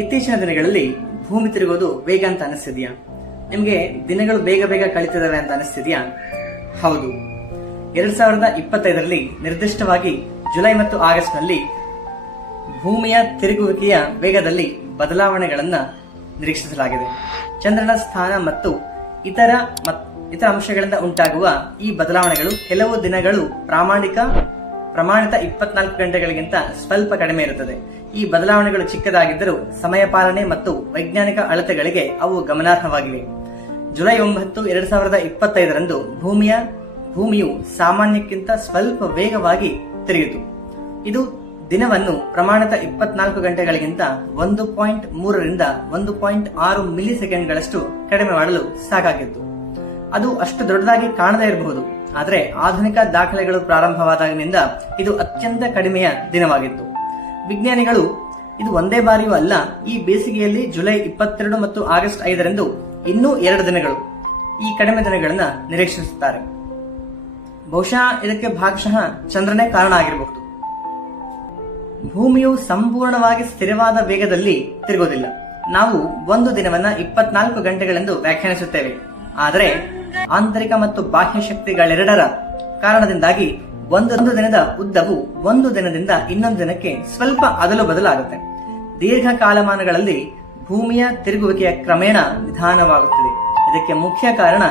ಇತ್ತೀಚಿನ ದಿನಗಳಲ್ಲಿ ಭೂಮಿ ತಿರುಗೋದು ವೇಗ ಅಂತ ಅನಿಸ್ತಿದ್ಯಾ? ನಿಮ್ಗೆ ದಿನಗಳು ಬೇಗ ಬೇಗ ಕಳೀತಿದಾವೆ ಅಂತ ಅನಿಸ್ತಿದ್ಯಾ? ಹೌದು. 2025ರಲ್ಲಿ ನಿರ್ದಿಷ್ಟವಾಗಿ ಜುಲೈ ಮತ್ತು ಆಗಸ್ಟ್ ನಲ್ಲಿ ಭೂಮಿಯ ತಿರುಗುವಿಕೆಯ ವೇಗದಲ್ಲಿ ಬದಲಾವಣೆಗಳನ್ನ ನಿರೀಕ್ಷಿಸಲಾಗಿದೆ. ಚಂದ್ರನ ಸ್ಥಾನ ಮತ್ತು ಇತರ ಅಂಶಗಳಿಂದ ಉಂಟಾಗುವ ಈ ಬದಲಾವಣೆಗಳು ಕೆಲವು ದಿನಗಳು ಪ್ರಮಾಣಿತ 24 ಗಂಟೆಗಳಿಗಿಂತ ಸ್ವಲ್ಪ ಕಡಿಮೆ ಇರುತ್ತದೆ. ಈ ಬದಲಾವಣೆಗಳು ಚಿಕ್ಕದಾಗಿದ್ದರೂ ಸಮಯ ಪಾಲನೆ ಮತ್ತು ವೈಜ್ಞಾನಿಕ ಅಳತೆಗಳಿಗೆ ಅವು ಗಮನಾರ್ಹವಾಗಿವೆ. ಜುಲೈ 9, 2025ರಂದು ಭೂಮಿಯು ಸಾಮಾನ್ಯಕ್ಕಿಂತ ಸ್ವಲ್ಪ ವೇಗವಾಗಿ ತಿರುಗಿತು. ಇದು ದಿನವನ್ನು ಪ್ರಮಾಣಿತ 24 ಗಂಟೆಗಳಿಗಿಂತ 1.3 ರಿಂದ 1.6 ಮಿಲಿ ಸೆಕೆಂಡ್ಗಳಷ್ಟು ಕಡಿಮೆ ಮಾಡಲು ಸಾಕಾಗಿತ್ತು. ಅದು ಅಷ್ಟು ದೊಡ್ಡದಾಗಿ ಕಾಣದೇ ಇರಬಹುದು, ಆದರೆ ಆಧುನಿಕ ದಾಖಲೆಗಳು ಪ್ರಾರಂಭವಾದಾಗಿನಿಂದ ಇದು ಅತ್ಯಂತ ಕಡಿಮೆಯ ದಿನವಾಗಿತ್ತು. ವಿಜ್ಞಾನಿಗಳು ಇದು ಒಂದೇ ಬಾರಿಯೂ ಅಲ್ಲ, ಈ ಬೇಸಿಗೆಯಲ್ಲಿ ಜುಲೈ 22 ಮತ್ತು ಆಗಸ್ಟ್ 5ರಂದು ಇನ್ನೂ 2 ದಿನಗಳು ಈ ಕಡಿಮೆ ದಿನಗಳನ್ನ ನಿರೀಕ್ಷಿಸುತ್ತಾರೆ. ಬಹುಶಃ ಇದಕ್ಕೆ ಭಾಗಶಃ ಚಂದ್ರನೇ ಕಾರಣ ಆಗಿರಬಹುದು. ಭೂಮಿಯು ಸಂಪೂರ್ಣವಾಗಿ ಸ್ಥಿರವಾದ ವೇಗದಲ್ಲಿ ತಿರುಗುವುದಿಲ್ಲ. ನಾವು ಒಂದು ದಿನವನ್ನ 24 ಗಂಟೆಗಳೆಂದು ವ್ಯಾಖ್ಯಾನಿಸುತ್ತೇವೆ, ಆದರೆ ಆಂತರಿಕ ಮತ್ತು ಬಾಹ್ಯ ಶಕ್ತಿಗಳೆರಡರ ಕಾರಣದಿಂದಾಗಿ ಒಂದು ದಿನದ ಉದ್ದವು ಒಂದು ದಿನದಿಂದ ಇನ್ನೊಂದು ದಿನಕ್ಕೆ ಸ್ವಲ್ಪ ಅದಲು ಬದಲಾಗುತ್ತೆ. ದೀರ್ಘ ಕಾಲಮಾನಗಳಲ್ಲಿ ಭೂಮಿಯ ತಿರುಗುವಿಕೆಯ ಕ್ರಮೇಣ ನಿಧಾನವಾಗುತ್ತದೆ. ಇದಕ್ಕೆ ಮುಖ್ಯ ಕಾರಣ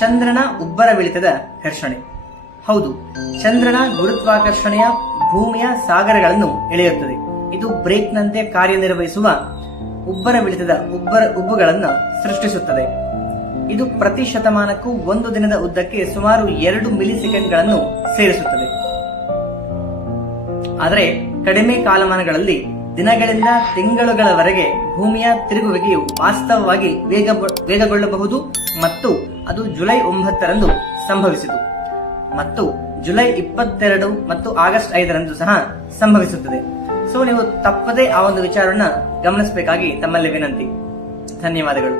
ಚಂದ್ರನ ಉಬ್ಬರವಿಳಿತದ ಘರ್ಷಣೆ. ಹೌದು, ಚಂದ್ರನ ಗುರುತ್ವಾಕರ್ಷಣೆಯ ಭೂಮಿಯ ಸಾಗರಗಳನ್ನು ಎಳೆಯುತ್ತದೆ. ಇದು ಬ್ರೇಕ್ನಂತೆ ಕಾರ್ಯನಿರ್ವಹಿಸುವ ಉಬ್ಬರವಿಳಿತದ ಉಬ್ಬುಗಳನ್ನು ಸೃಷ್ಟಿಸುತ್ತದೆ. ಇದು ಪ್ರತಿ ಶತಮಾನಕ್ಕೂ ಒಂದು ದಿನದ ಉದ್ದಕ್ಕೆ ಸುಮಾರು 2 ಮಿಲಿ ಸೆಕೆಂಡ್ಗಳನ್ನು ಸೇರಿಸುತ್ತದೆ. ಆದರೆ ಕಡಿಮೆ ಕಾಲಮಾನಗಳಲ್ಲಿ ದಿನಗಳಿಂದ ತಿಂಗಳುಗಳವರೆಗೆ ಭೂಮಿಯ ತಿರುಗುವಿಕೆಯು ವಾಸ್ತವವಾಗಿ ವೇಗಗೊಳ್ಳಬಹುದು ಮತ್ತು ಅದು ಜುಲೈ 9ರಂದು ಸಂಭವಿಸಿತು ಮತ್ತು ಜುಲೈ 22 ಮತ್ತು ಆಗಸ್ಟ್ 5ರಂದು ಸಹ ಸಂಭವಿಸುತ್ತದೆ. ಸೊ ನೀವು ತಪ್ಪದೇ ಆ ಒಂದು ವಿಚಾರವನ್ನ ಗಮನಿಸಬೇಕಾಗಿ ತಮ್ಮಲ್ಲಿ ವಿನಂತಿ. ಧನ್ಯವಾದಗಳು.